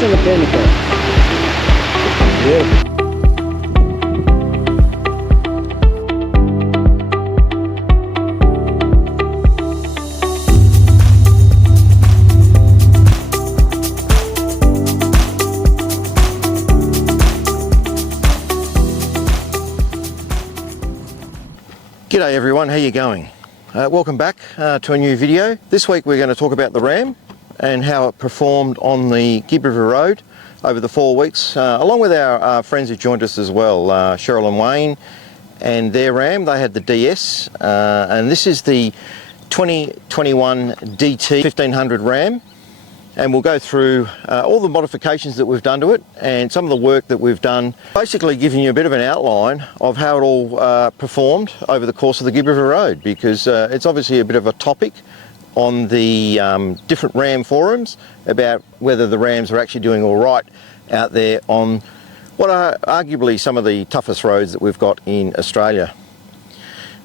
nice and mechanical. Beautiful. G'day everyone, how you going? Welcome back to a new video. This week we're going to talk about the Ram and how it performed on the Gibb Road over the 4 weeks, along with our friends who joined us as well, Cheryl and Wayne and their Ram. They had the DS, and this is the 2021 DT 1500 Ram. And we'll go through all the modifications that we've done to it and some of the work that we've done, basically giving you a bit of an outline of how it all performed over the course of the Gibb Road, because it's obviously a bit of a topic on the different Ram forums about whether the Rams are actually doing all right out there on what are arguably some of the toughest roads that we've got in Australia.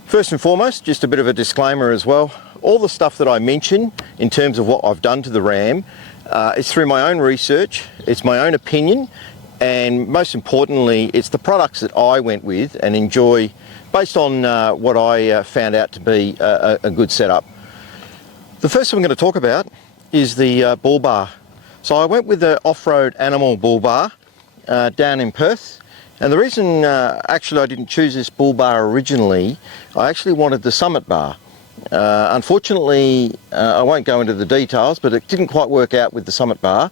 First and foremost, just a bit of a disclaimer as well. All the stuff that I mention in terms of what I've done to the Ram is through my own research, it's my own opinion, and most importantly, it's the products that I went with and enjoy based on what I found out to be a good setup. The first thing I'm going to talk about is the bull bar. So I went with the off-road animal bull bar down in Perth. And the reason actually I didn't choose this bull bar originally, I actually wanted the Summit bar. Unfortunately, I won't go into the details, but it didn't quite work out with the Summit bar,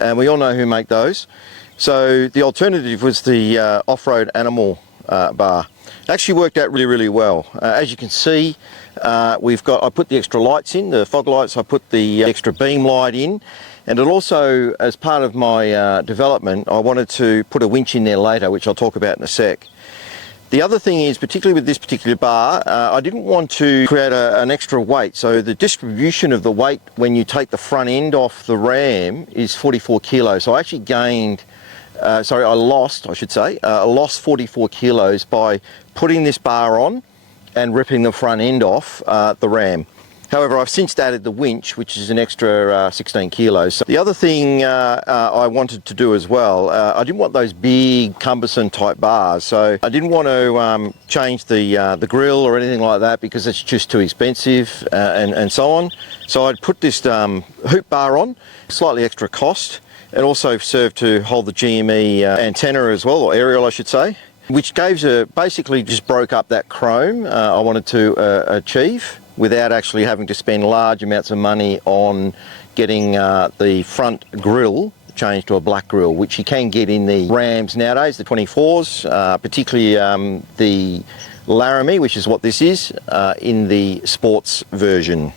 and we all know who make those. So the alternative was the off-road animal bar. It actually worked out really, really well. As you can see, I put the extra lights in, the fog lights, I put the extra beam light in, and it also, as part of my development, I wanted to put a winch in there later, which I'll talk about in a sec. The other thing is, particularly with this particular bar, I didn't want to create an extra weight. So the distribution of the weight when you take the front end off the Ram is 44 kilos. So I actually I lost 44 kilos by putting this bar on and ripping the front end off the Ram. However, I've since added the winch, which is an extra 16 kilos. So the other thing I wanted to do as well, I didn't want those big cumbersome type bars. So I didn't want to change the grill or anything like that because it's just too expensive and so on. So I'd put this hoop bar on, slightly extra cost. It also served to hold the GME antenna as well, or aerial I should say, which basically just broke up that chrome I wanted to achieve, without actually having to spend large amounts of money on getting the front grille changed to a black grille, which you can get in the Rams nowadays, the 24s, particularly the Laramie, which is what this is, in the sports version.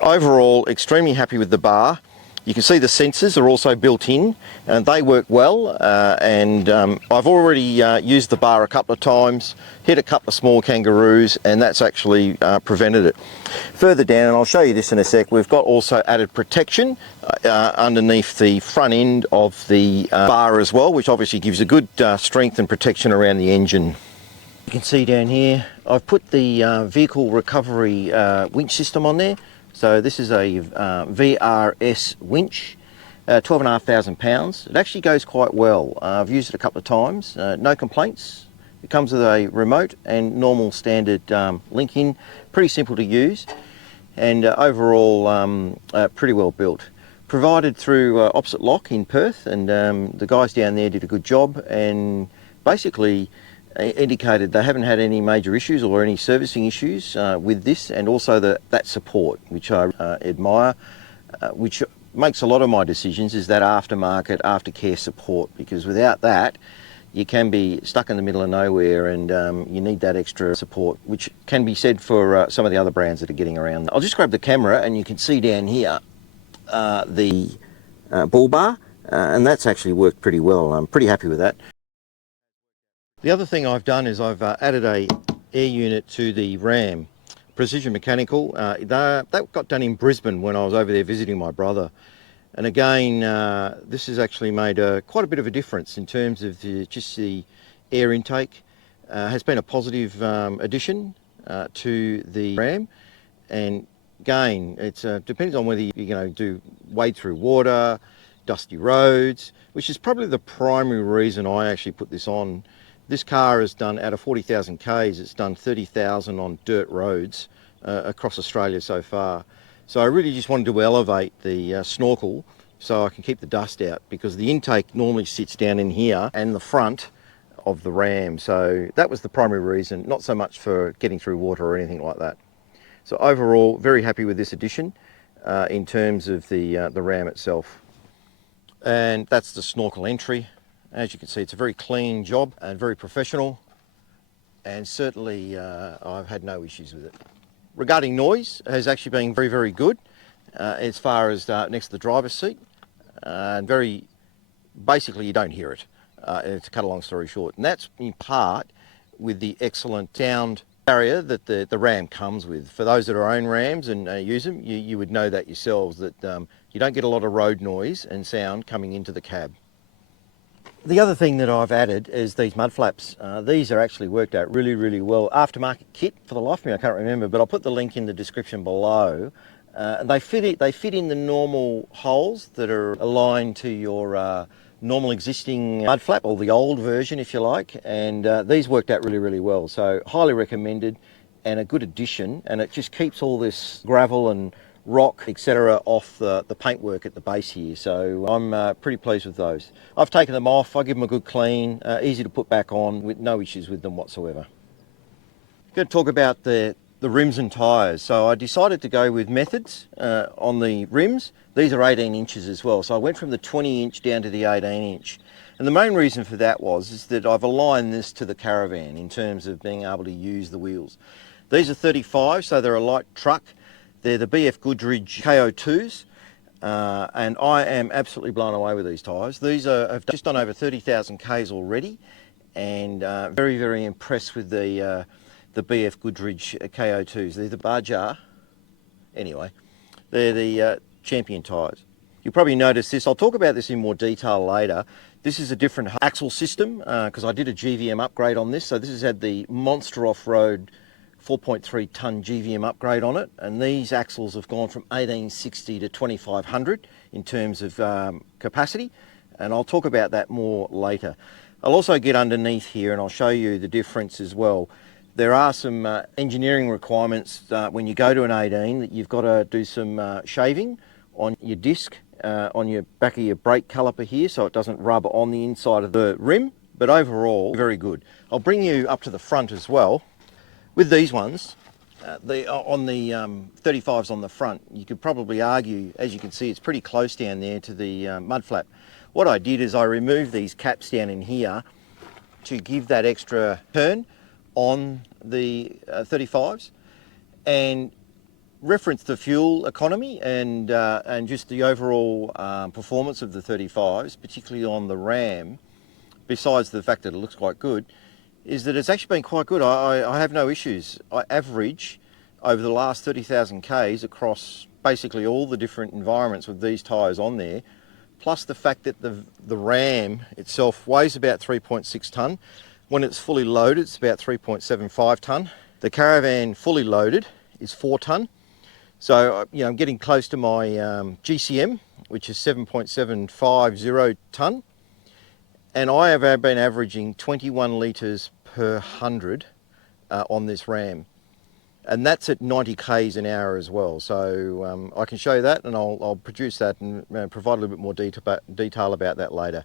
Overall, extremely happy with the bar. You can see the sensors are also built in and they work well, and I've already used the bar a couple of times, hit a couple of small kangaroos, and that's actually prevented it. Further down, and I'll show you this in a sec, we've got also added protection underneath the front end of the bar as well, which obviously gives a good strength and protection around the engine. You can see down here, I've put the vehicle recovery winch system on there. So this is a VRS winch, 12,500 pounds. It actually goes quite well. I've used it a couple of times, no complaints. It comes with a remote and normal standard link in, pretty simple to use, and overall pretty well built. Provided through Opposite Lock in Perth, and the guys down there did a good job and basically indicated they haven't had any major issues or any servicing issues with this, and also that support, which I admire, which makes a lot of my decisions, is that aftermarket, aftercare support, because without that you can be stuck in the middle of nowhere, and you need that extra support, which can be said for some of the other brands that are getting around. I'll just grab the camera and you can see down here the bull bar, and that's actually worked pretty well. I'm pretty happy with that. The other thing I've done is I've added a air unit to the Ram, Precision Mechanical. That got done in Brisbane when I was over there visiting my brother. And again, this has actually made quite a bit of a difference in terms of just the air intake. Has been a positive addition to the Ram. And again, it depends on whether you're going to wade through water, dusty roads, which is probably the primary reason I actually put this on. This car has done, out of 40,000 Ks, it's done 30,000 on dirt roads across Australia so far. So I really just wanted to elevate the snorkel so I can keep the dust out, because the intake normally sits down in here and the front of the Ram. So that was the primary reason, not so much for getting through water or anything like that. So overall, very happy with this addition in terms of the Ram itself. And that's the snorkel entry. As you can see, it's a very clean job and very professional, and certainly I've had no issues with it. Regarding noise, it has actually been very, very good as far as next to the driver's seat, and basically you don't hear it, to cut a long story short. And that's in part with the excellent sound barrier that the Ram comes with. For those that own Rams and use them, you would know that yourselves, that you don't get a lot of road noise and sound coming into the cab. The other thing that I've added is these mud flaps. These are actually worked out really, really well. Aftermarket kit, for the life of me I can't remember, but I'll put the link in the description below. They fit in the normal holes that are aligned to your normal existing mud flap, or the old version if you like, and these worked out really, really well. So highly recommended, and a good addition, and it just keeps all this gravel and rock, etc. off the paintwork at the base here. So I'm pretty pleased with those. I've taken them off, I give them a good clean, easy to put back on, with no issues with them whatsoever. I'm going to talk about the rims and tyres. So I decided to go with Methods on the rims. These are 18 inches as well, so I went from the 20 inch down to the 18 inch. And the main reason for that is that I've aligned this to the Caravan in terms of being able to use the wheels. These are 35, so they're a light truck. They're the BF Goodrich KO2s, and I am absolutely blown away with these tyres. These have just done over 30,000 Ks already, and very, very impressed with the BF Goodrich KO2s. They're the Baja, anyway, they're the champion tyres. You'll probably notice this, I'll talk about this in more detail later. This is a different axle system, because I did a GVM upgrade on this. So this has had the Monster Off-Road 4.3 tonne GVM upgrade on it, and these axles have gone from 1860 to 2500 in terms of capacity, and I'll talk about that more later. I'll also get underneath here and I'll show you the difference as well. There are some engineering requirements when you go to an 18 that you've got to do some shaving on your disc, on your back of your brake caliper here, so it doesn't rub on the inside of the rim, but overall very good. I'll bring you up to the front as well. With these ones, on the 35s on the front, you could probably argue, as you can see, it's pretty close down there to the mud flap. What I did is I removed these caps down in here to give that extra turn on the 35s, and reference the fuel economy and just the overall performance of the 35s, particularly on the Ram, besides the fact that it looks quite good, is that it's actually been quite good. I have no issues. I average over the last 30,000 Ks across basically all the different environments with these tyres on there, plus the fact that the Ram itself weighs about 3.6 tonne. When it's fully loaded, it's about 3.75 tonne. The Caravan fully loaded is 4 tonne. So, you know, I'm getting close to my GCM, which is 7.750 tonne. And I have been averaging 21 litres per 100 on this Ram. And that's at 90 Ks an hour as well. So I can show you that, and I'll produce that and provide a little bit more detail about that later.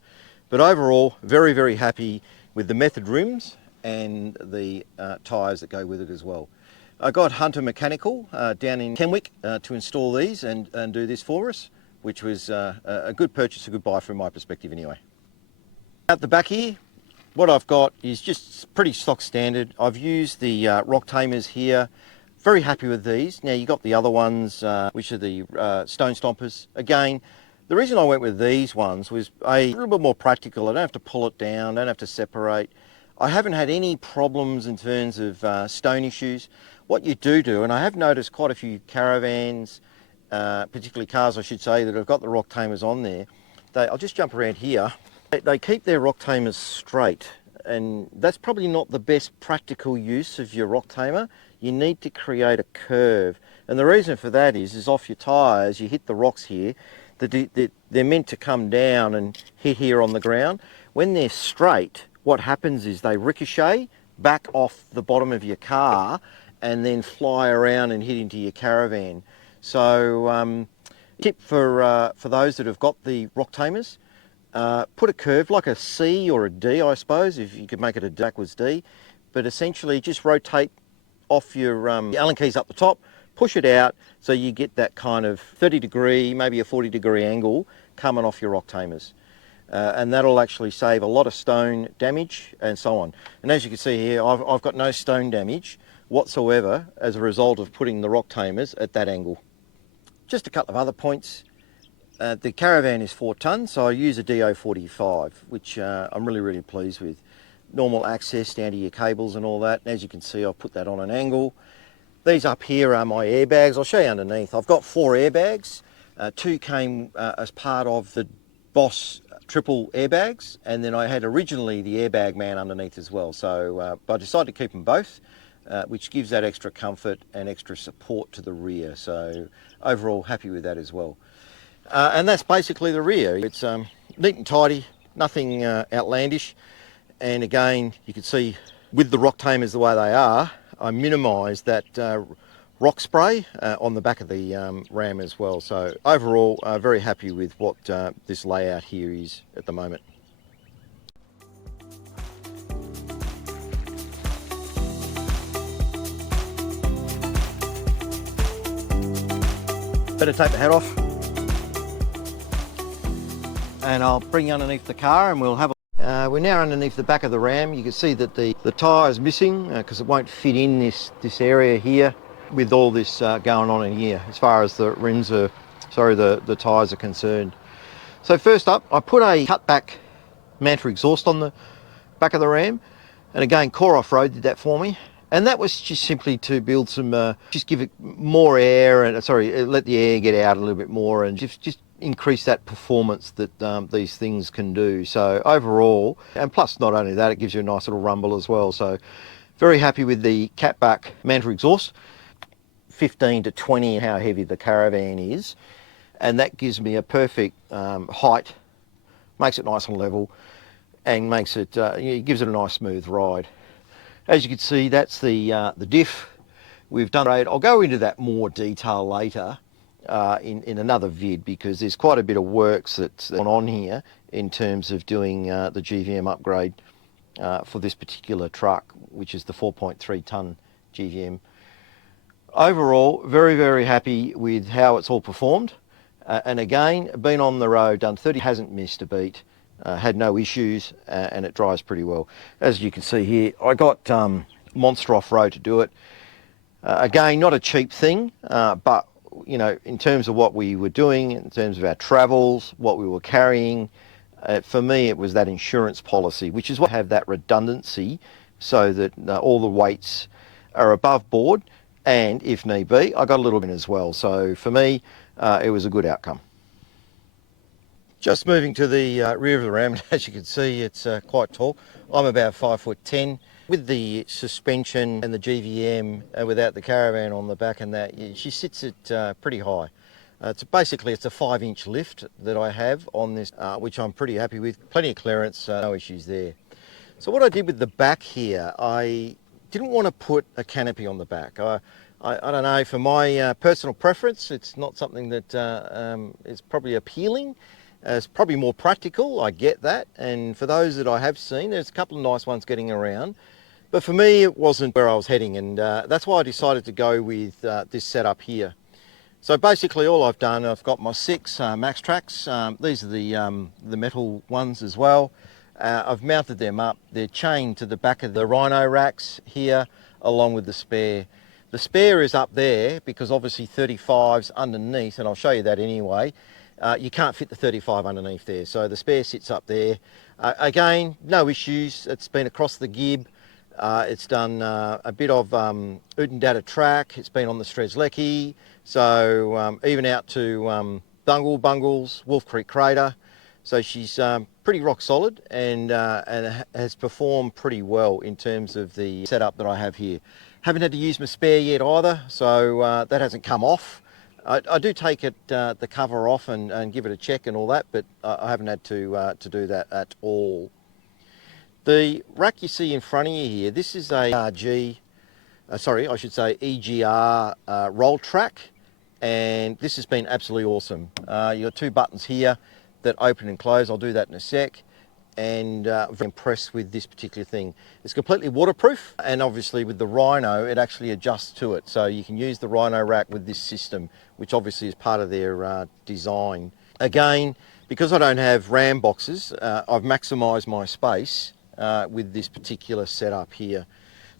But overall, very, very happy with the Method rims and the tyres that go with it as well. I got Hunter Mechanical down in Kenwick to install these and do this for us, which was a good purchase, a good buy from my perspective anyway. At the back here, what I've got is just pretty stock standard. I've used the rock tamers here. Very happy with these. Now you've got the other ones, which are the stone stompers. Again, the reason I went with these ones was a little bit more practical. I don't have to pull it down, don't have to separate. I haven't had any problems in terms of stone issues. What you do, and I have noticed quite a few caravans, particularly cars I should say, that have got the rock tamers on there. I'll just jump around here. They keep their rock tamers straight, and that's probably not the best practical use of your rock tamer. You need to create a curve, and the reason for that is off your tyres, you hit the rocks here, they're meant to come down and hit here on the ground. When they're straight, what happens is they ricochet back off the bottom of your car and then fly around and hit into your caravan. So tip for those that have got the rock tamers, put a curve like a C or a D, I suppose, if you could make it a backwards D, but essentially just rotate off your Allen keys up the top, push it out so you get that kind of 30 degree, maybe a 40 degree angle coming off your rock tamers. And that'll actually save a lot of stone damage and so on. And as you can see here, I've got no stone damage whatsoever as a result of putting the rock tamers at that angle. Just a couple of other points. The caravan is 4 tonnes, so I use a DO45, which I'm really pleased with. Normal access down to your cables and all that. And as you can see, I've put that on an angle. These up here are my airbags. I'll show you underneath. I've got 4 airbags. 2 came as part of the Boss triple airbags, and then I had originally the airbag man underneath as well. So but I decided to keep them both, which gives that extra comfort and extra support to the rear. So overall happy with that as well. And that's basically the rear. It's neat and tidy, nothing outlandish. And again, you can see with the rock tamers the way they are, I minimised that rock spray on the back of the Ram as well. So overall, very happy with what this layout here is at the moment. Better take the hat off. And I'll bring you underneath the car and we'll have a we're now underneath the back of the Ram. You can see that the tyre is missing because it won't fit in this area here with all this going on in here as far as the rims are, the tyres are concerned. So first up, I put a cutback Manta exhaust on the back of the Ram, and again Core Off-Road did that for me, and that was just simply to build some, just give it more air and let the air get out a little bit more and just increase that performance that these things can do. So overall, and plus not only that, it gives you a nice little rumble as well. So very happy with the catback Manta exhaust. 15 to 20 how heavy the caravan is, and that gives me a perfect height, makes it nice and level, and makes it gives it a nice smooth ride. As you can see, that's the diff we've done. I'll go into that more detail later in another vid, because there's quite a bit of works that's gone on here in terms of doing the GVM upgrade for this particular truck, which is the 4.3 tonne GVM. Overall, very happy with how it's all performed. And again, been on the road, done 30, hasn't missed a beat, had no issues, and it drives pretty well. As you can see here, I got Monster Off-Road to do it. Again, not a cheap thing, but you know, in terms of what we were doing, in terms of our travels, what we were carrying, for me it was that insurance policy, which is what have that redundancy so that all the weights are above board. And if need be, I got a little bit as well. So for me, it was a good outcome. Just moving to the rear of the Ram, as you can see, it's quite tall. I'm about 5'10". With the suspension and the GVM, without the caravan on the back and that, she sits at pretty high. It's a 5-inch lift that I have on this, which I'm pretty happy with. Plenty of clearance, no issues there. So what I did with the back here, I didn't want to put a canopy on the back. I don't know, for my personal preference, it's not something that is probably appealing. It's probably more practical, I get that. And for those that I have seen, there's a couple of nice ones getting around. But for me, it wasn't where I was heading. And that's why I decided to go with this setup here. So basically all I've done, I've got my 6 Max Tracks. These are the metal ones as well. I've mounted them up. They're chained to the back of the Rhino racks here, along with the spare. The spare is up there because obviously 35's underneath, and I'll show you that anyway. You can't fit the 35 underneath there, so the spare sits up there. Again, no issues. It's been across the Gibb. It's done a bit of Ootendata track. It's been on the Strzelecki, so even out to Bungles, Wolf Creek Crater. So she's pretty rock solid and has performed pretty well in terms of the setup that I have here. Haven't had to use my spare yet either, so that hasn't come off. I do take it the cover off and give it a check and all that, but I haven't had to do that at all. The rack you see in front of you here, this is a EGR roll track, and this has been absolutely awesome. You've got two buttons here that open and close. I'll do that in a sec. And very impressed with this particular thing. It's completely waterproof, and obviously with the Rhino it actually adjusts to it, so you can use the Rhino rack with this system, which obviously is part of their design. Again, because I don't have RAM boxes, I've maximised my space with this particular setup here.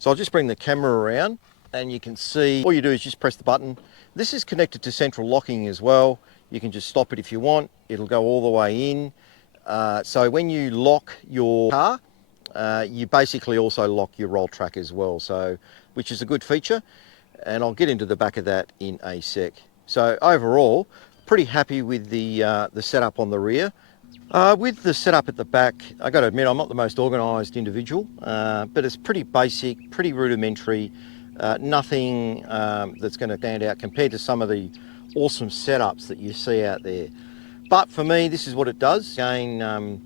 So I'll just bring the camera around and you can see all you do is just press the button. This is connected to central locking as well. You can just stop it if you want. It'll go all the way in. So when you lock your car, you basically also lock your roll track as well, so which is a good feature, and I'll get into the back of that in a sec. So overall, pretty happy with the setup on the rear. With the setup at the back, I got to admit I'm not the most organised individual, but it's pretty basic, pretty rudimentary, nothing that's going to stand out compared to some of the awesome setups that you see out there. But for me, this is what it does. Again,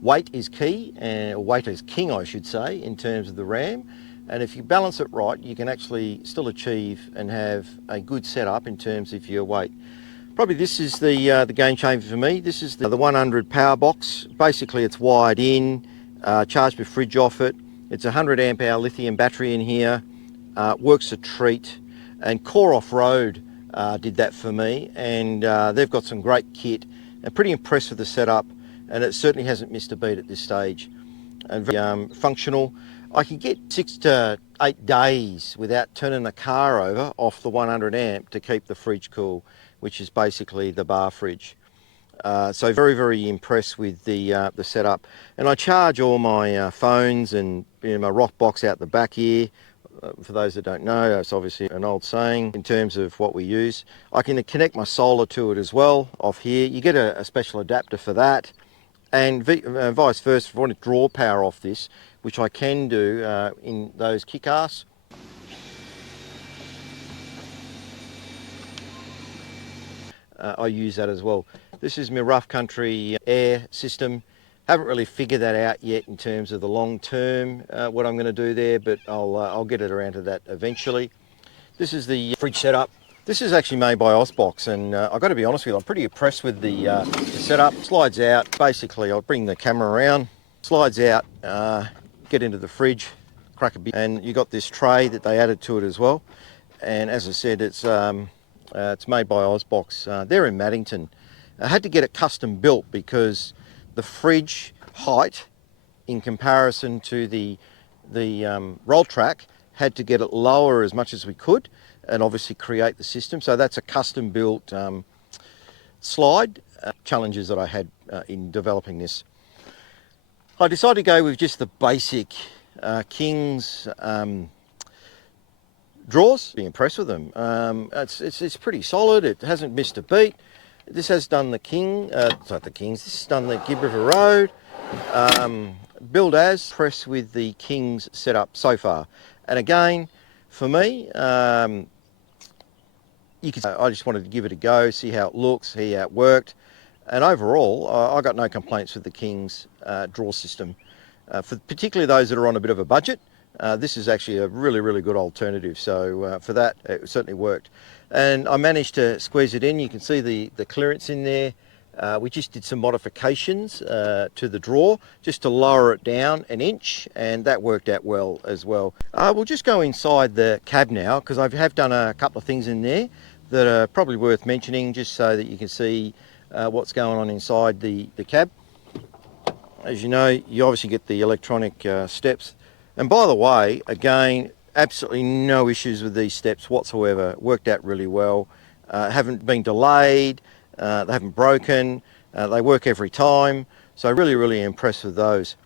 weight is key, and weight is king, I should say, in terms of the RAM. And if you balance it right, you can actually still achieve and have a good setup in terms of your weight. Probably this is the game changer for me. This is the 100 power box. Basically, it's wired in, charged with fridge off it. It's a 100 amp hour lithium battery in here. Works a treat. And Core Off-Road did that for me, and they've got some great kit. I'm pretty impressed with the setup, and it certainly hasn't missed a beat at this stage. And very functional. I can get 6 to 8 days without turning the car over off the 100 amp to keep the fridge cool, which is basically the bar fridge. So very, very impressed with the setup. And I charge all my phones and my rock box out the back here. For those that don't know, it's obviously an old saying in terms of what we use. I can connect my solar to it as well off here. You get a special adapter for that, and vice versa. If I want to draw power off this, which I can do in those kick-ass, I use that as well. This is my rough country air system. Haven't really figured that out yet in terms of the long term, what I'm going to do there, but I'll get it around to that eventually. This is the fridge setup. This is actually made by Osbox, and I've got to be honest with you, I'm pretty impressed with the setup. Slides out, basically I'll bring the camera around, slides out, get into the fridge, crack a bit, and you got this tray that they added to it as well. And as I said, it's made by Osbox. They're in Maddington. I had to get it custom built because the fridge height in comparison to the roll track had to get it lower as much as we could, and obviously create the system. So that's a custom built slide. Challenges that I had in developing this. I decided to go with just the basic King's drawers. Be impressed with them. It's pretty solid. It hasn't missed a beat. This has done the This has done the Gibb River Road. Build as impressed with the King's setup so far. And again, for me, you can. I just wanted to give it a go, see how it looks, see how it worked, and overall, I got no complaints with the King's drawer system. For particularly those that are on a bit of a budget, this is actually a really, really good alternative. So for that, it certainly worked. And I managed to squeeze it in. You can see the clearance in there. We just did some modifications to the drawer just to lower it down an inch, and that worked out well as well. We'll just go inside the cab now, because I have done a couple of things in there that are probably worth mentioning, just so that you can see what's going on inside the cab. As you know, you obviously get the electronic steps. And by the way, again, absolutely no issues with these steps whatsoever. Worked out really well. Haven't been delayed. They haven't broken. They work every time. So really, really impressed with those.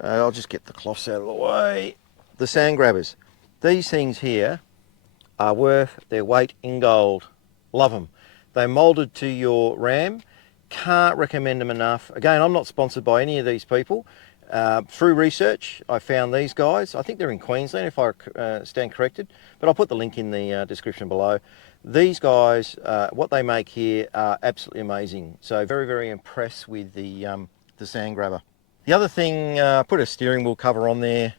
I'll just get the cloths out of the way. The sand grabbers. These things here are worth their weight in gold. Love them. They're moulded to your RAM. Can't recommend them enough. Again, I'm not sponsored by any of these people. Through research, I found these guys. I think they're in Queensland, if I stand corrected, but I'll put the link in the description below. These guys, what they make here are absolutely amazing. So very, very impressed with the sand grabber. The other thing, put a steering wheel cover on there,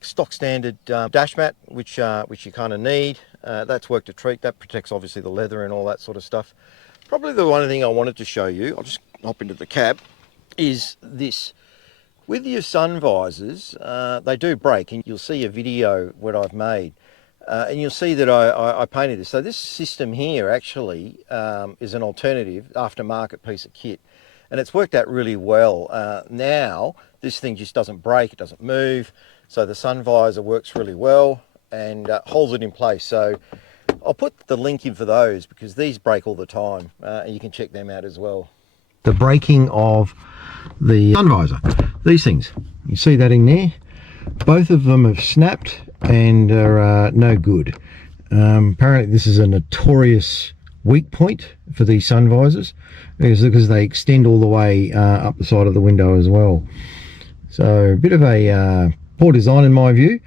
stock standard dash mat, which you kind of need. That's worked a treat. That protects obviously the leather and all that sort of stuff. Probably the one thing I wanted to show you, I'll just hop into the cab, is this. With your sun visors, they do break, and you'll see a video what I've made, and you'll see that I painted this. So this system here actually is an alternative aftermarket piece of kit, and it's worked out really well. Now this thing just doesn't break, it doesn't move, so the sun visor works really well and holds it in place. So I'll put the link in for those because these break all the time, and you can check them out as well. The breaking of the sun visor, these things, you see that in there, both of them have snapped and are no good. Apparently this is a notorious weak point for these sun visors because they extend all the way up the side of the window as well. So a bit of a poor design in my view,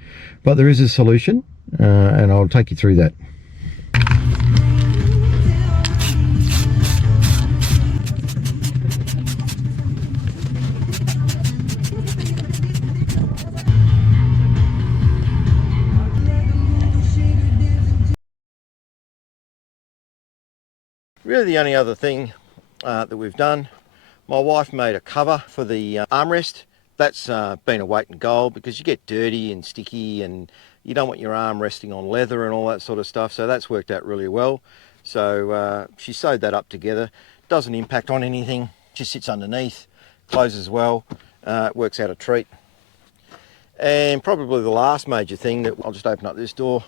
but there is a solution, and I'll take you through that. Really the only other thing that we've done, my wife made a cover for the armrest. That's been a weight in gold because you get dirty and sticky and you don't want your arm resting on leather and all that sort of stuff, so that's worked out really well. So she sewed that up together, doesn't impact on anything, just sits underneath, closes well, works out a treat. And probably the last major thing that I'll just open up this door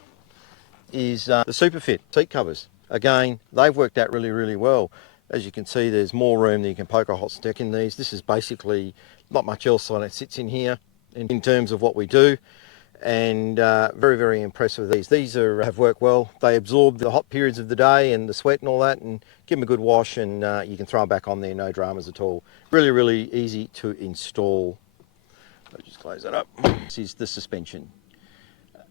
is the Superfit seat covers. Again, they've worked out really, really well. As you can see, there's more room that you can poke a hot stick in these. This is basically not much else on it sits in here in terms of what we do, and very, very impressive with these. These have worked well. They absorb the hot periods of the day and the sweat and all that, and give them a good wash, and you can throw them back on there, no dramas at all. Really, really easy to install. I'll just close that up. This is the suspension.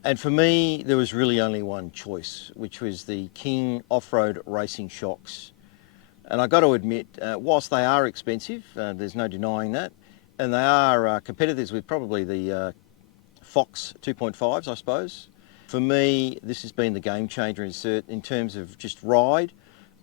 And for me, there was really only one choice, which was the King off-road racing shocks. And I got to admit, whilst they are expensive, there's no denying that, and they are competitors with probably the Fox 2.5s, I suppose. For me, this has been the game changer in terms of just ride,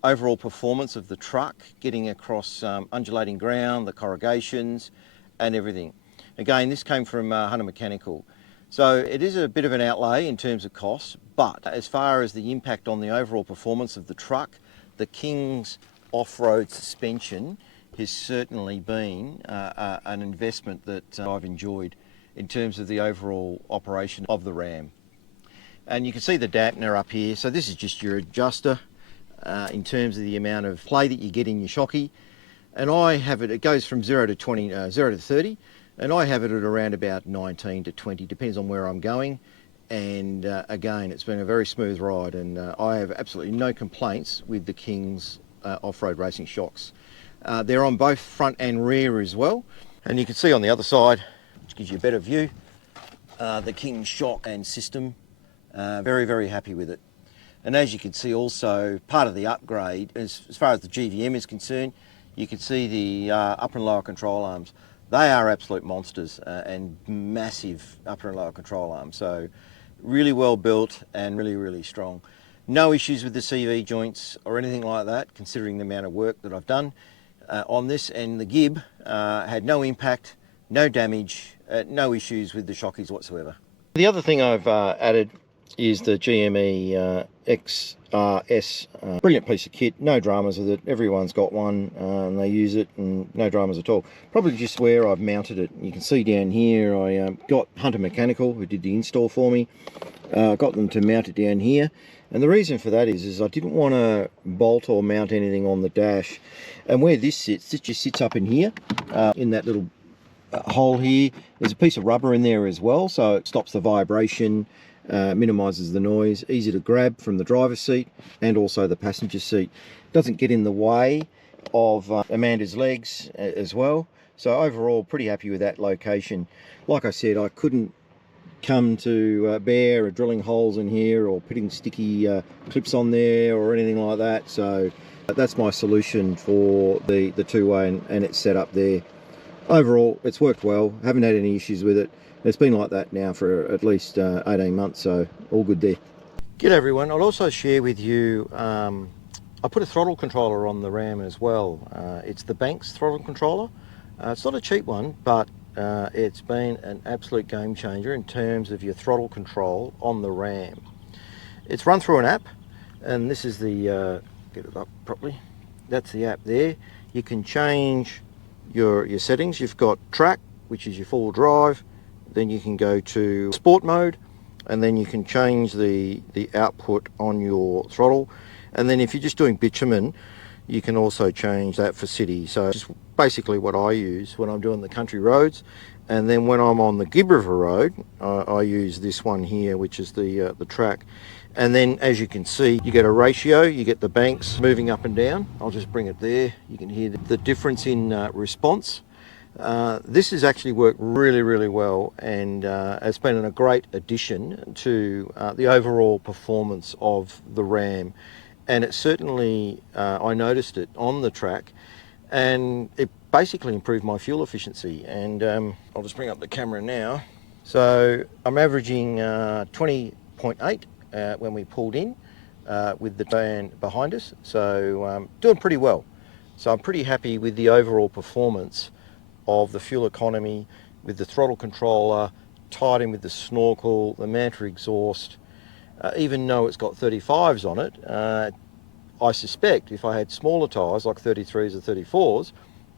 overall performance of the truck, getting across undulating ground, the corrugations and everything. Again, this came from Hunter Mechanical. So it is a bit of an outlay in terms of costs, but as far as the impact on the overall performance of the truck, the King's off-road suspension has certainly been an investment that I've enjoyed in terms of the overall operation of the Ram. And you can see the dampener up here. So this is just your adjuster in terms of the amount of play that you get in your shocky. And I have it goes from 0 to 30. And I have it at around about 19 to 20, depends on where I'm going. And again, it's been a very smooth ride, and I have absolutely no complaints with the King's off-road racing shocks. They're on both front and rear as well. And you can see on the other side, which gives you a better view, the King's shock and system. Very, very happy with it. And as you can see also, part of the upgrade, as far as the GVM is concerned, you can see the upper and lower control arms. They are absolute monsters and massive upper and lower control arms. So really well built and really, really strong. No issues with the CV joints or anything like that, considering the amount of work that I've done on this. And the Gibb had no impact, no damage, no issues with the shockies whatsoever. The other thing I've added is the GME XRS. Brilliant piece of kit, no dramas with it. Everyone's got one and they use it, and no dramas at all. Probably just where I've mounted it. You can see down here I got Hunter Mechanical, who did the install for me. Got them to mount it down here, and the reason for that is I didn't want to bolt or mount anything on the dash. And where this sits, it just sits up in here, in that little hole here. There's a piece of rubber in there as well, so it stops the vibration, minimises the noise, easy to grab from the driver's seat and also the passenger seat. Doesn't get in the way of Amanda's legs as well. So overall, pretty happy with that location. Like I said, I couldn't come to bear drilling holes in here or putting sticky clips on there or anything like that. So that's my solution for the two-way and its setup there. Overall, it's worked well. Haven't had any issues with it. It's been like that now for at least 18 months, so all good there. G'day everyone. I'll also share with you, I put a throttle controller on the Ram as well. It's the Banks throttle controller. It's not a cheap one, but it's been an absolute game changer in terms of your throttle control on the Ram. It's run through an app, and this is the, get it up properly, that's the app there. You can change your settings. You've got track, which is your full drive, then you can go to sport mode, and then you can change the output on your throttle. And then if you're just doing bitumen, you can also change that for city. So it's basically what I use when I'm doing the country roads. And then when I'm on the Gibb River Road, I use this one here, which is the track. And then as you can see, you get a ratio, you get the banks moving up and down. I'll just bring it there. You can hear the difference in response. This has actually worked really, really well, and it's been a great addition to the overall performance of the Ram. And it certainly, I noticed it on the track, and it basically improved my fuel efficiency. And I'll just bring up the camera now. So I'm averaging 20.8 when we pulled in with the van behind us. So doing pretty well. So I'm pretty happy with the overall performance of the fuel economy with the throttle controller tied in with the snorkel, the Manta exhaust. Even though it's got 35s on it, I suspect if I had smaller tyres like 33s or 34s,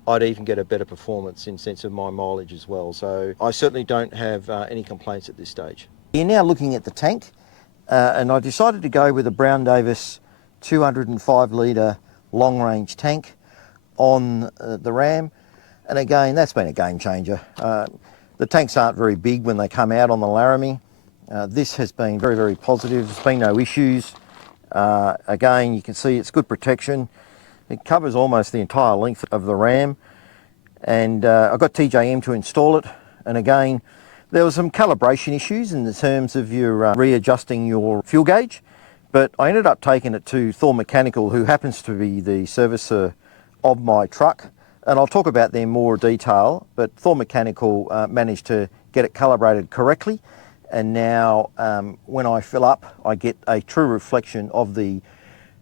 I'd even get a better performance in sense of my mileage as well. So I certainly don't have any complaints at this stage. You're now looking at the tank, and I decided to go with a Brown Davis 205 litre long range tank on the Ram. And again, that's been a game changer. The tanks aren't very big when they come out on the Laramie. This has been very, very positive. There's been no issues. Again, you can see it's good protection. It covers almost the entire length of the Ram. And I got TJM to install it. And again, there were some calibration issues in the terms of your readjusting your fuel gauge. But I ended up taking it to Thor Mechanical, who happens to be the servicer of my truck. And I'll talk about them in more detail, but Thor Mechanical managed to get it calibrated correctly. And now when I fill up, I get a true reflection of the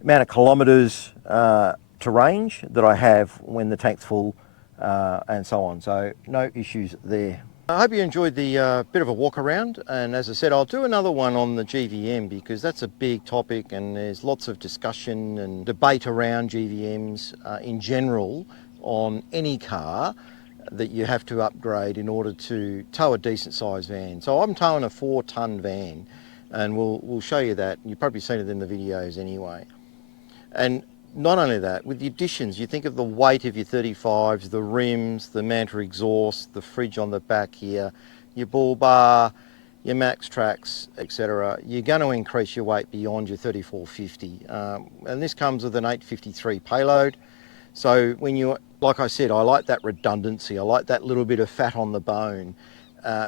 amount of kilometres to range that I have when the tank's full and so on. So no issues there. I hope you enjoyed the bit of a walk around. And as I said, I'll do another one on the GVM because that's a big topic and there's lots of discussion and debate around GVMs in general on any car that you have to upgrade in order to tow a decent sized van. So I'm towing a 4-ton van, and we'll show you that. You've probably seen it in the videos anyway. And not only that, with the additions, you think of the weight of your 35s, the rims, the Manta exhaust, the fridge on the back here, your bull bar, your max tracks, etc. You're going to increase your weight beyond your 3450. And this comes with an 853 payload. So when you, like I said, I like that redundancy. I like that little bit of fat on the bone,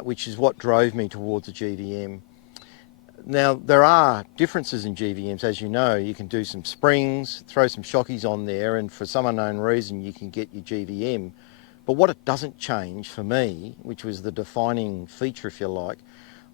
which is what drove me towards a GVM. Now, there are differences in GVMs, as you know. You can do some springs, throw some shockies on there, and for some unknown reason, you can get your GVM. But what it doesn't change for me, which was the defining feature, if you like,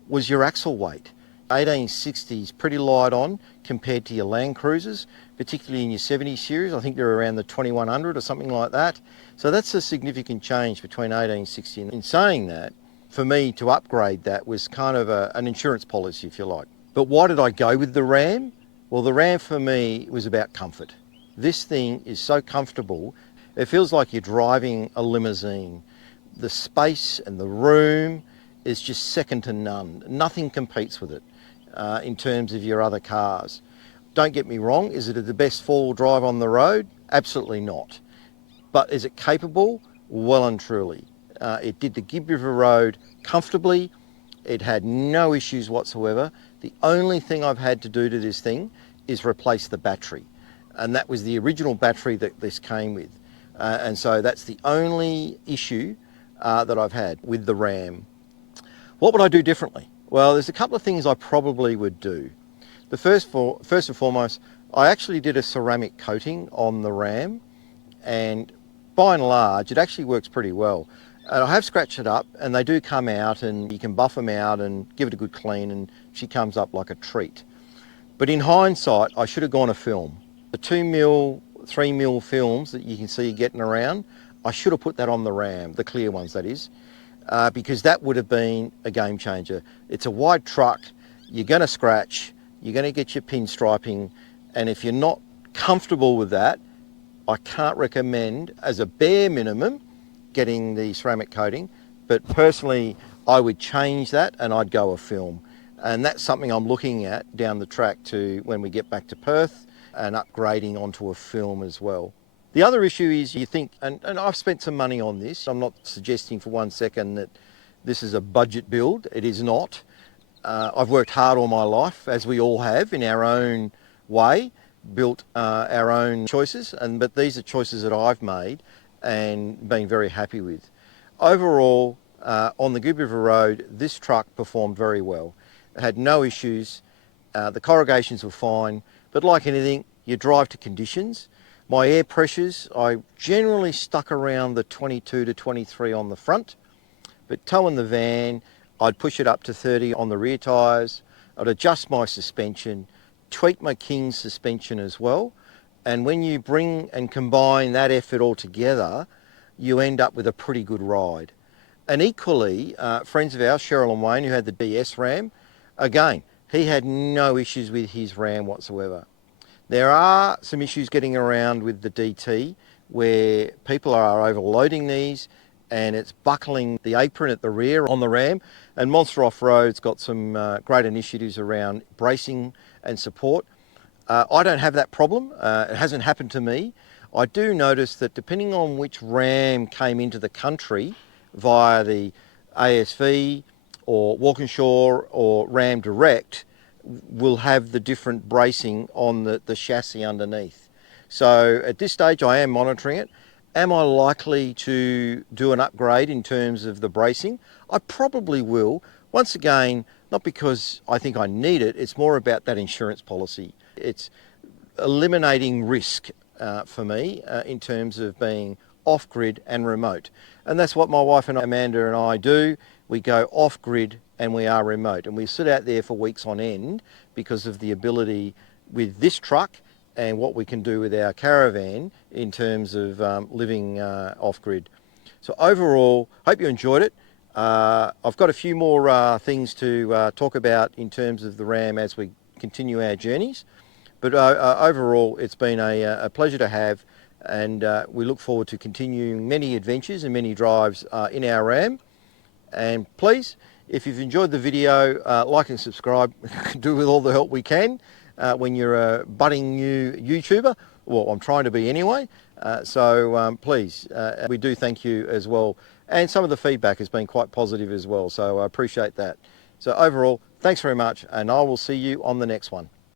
was your axle weight. 1860 is pretty light on compared to your Land Cruisers, particularly in your 70 series. I think they're around the 2100 or something like that. So that's a significant change between 1860 and in saying that, for me to upgrade that was kind of an insurance policy, if you like. But why did I go with the Ram? Well, the Ram for me was about comfort. This thing is so comfortable. It feels like you're driving a limousine. The space and the room is just second to none. Nothing competes with it in terms of your other cars. Don't get me wrong, is it the best four-wheel drive on the road? Absolutely not. But is it capable? Well and truly. It did the Gibb River Road comfortably. It had no issues whatsoever. The only thing I've had to do to this thing is replace the battery. And that was the original battery that this came with. and so that's the only issue that I've had with the Ram. What would I do differently? Well, there's a couple of things I probably would do. The first and foremost, I actually did a ceramic coating on the Ram, and by and large it actually works pretty well. And I have scratched it up, and they do come out, and you can buff them out and give it a good clean, and she comes up like a treat. But in hindsight, I should have gone a film. The 2mm, 3mm films that you can see getting around, I should have put that on the Ram, the clear ones that is, because that would have been a game changer. It's a wide truck, you're going to scratch, you're going to get your pinstriping, and if you're not comfortable with that, I can't recommend, as a bare minimum, getting the ceramic coating, but personally I would change that and I'd go a film. And that's something I'm looking at down the track to when we get back to Perth, and upgrading onto a film as well. The other issue is you think, and I've spent some money on this, I'm not suggesting for 1 second that this is a budget build, it is not. I've worked hard all my life, as we all have, in our own way, built our own choices, but these are choices that I've made and been very happy with. Overall, on the Gibb River Road, this truck performed very well. It had no issues, the corrugations were fine, but like anything, you drive to conditions. My air pressures, I generally stuck around the 22 to 23 on the front, but towing the van, I'd push it up to 30 on the rear tyres, I'd adjust my suspension, tweak my King's suspension as well, and when you bring and combine that effort all together, you end up with a pretty good ride. And equally, friends of ours, Cheryl and Wayne, who had the DS Ram, again, he had no issues with his Ram whatsoever. There are some issues getting around with the DT where people are overloading these and it's buckling the apron at the rear on the Ram, and Monster Off-Road's got some great initiatives around bracing and support. I don't have that problem, it hasn't happened to me. I do notice that depending on which Ram came into the country via the ASV or Walkinshaw or Ram Direct, will have the different bracing on the chassis underneath. So at this stage I am monitoring it. Am I likely to do an upgrade in terms of the bracing? I probably will. Once again, not because I think I need it, it's more about that insurance policy. It's eliminating risk for me in terms of being off-grid and remote. And that's what my wife and Amanda and I do. We go off-grid and we are remote. And we sit out there for weeks on end because of the ability with this truck and what we can do with our caravan in terms of living off-grid. So overall, hope you enjoyed it. I've got a few more things to talk about in terms of the Ram as we continue our journeys. But overall, it's been a pleasure to have, and we look forward to continuing many adventures and many drives in our Ram. And please, if you've enjoyed the video, like and subscribe. Do with all the help we can when you're a budding new YouTuber. Well, I'm trying to be anyway. So please, we do thank you as well. And some of the feedback has been quite positive as well, so I appreciate that. So overall, thanks very much, and I will see you on the next one.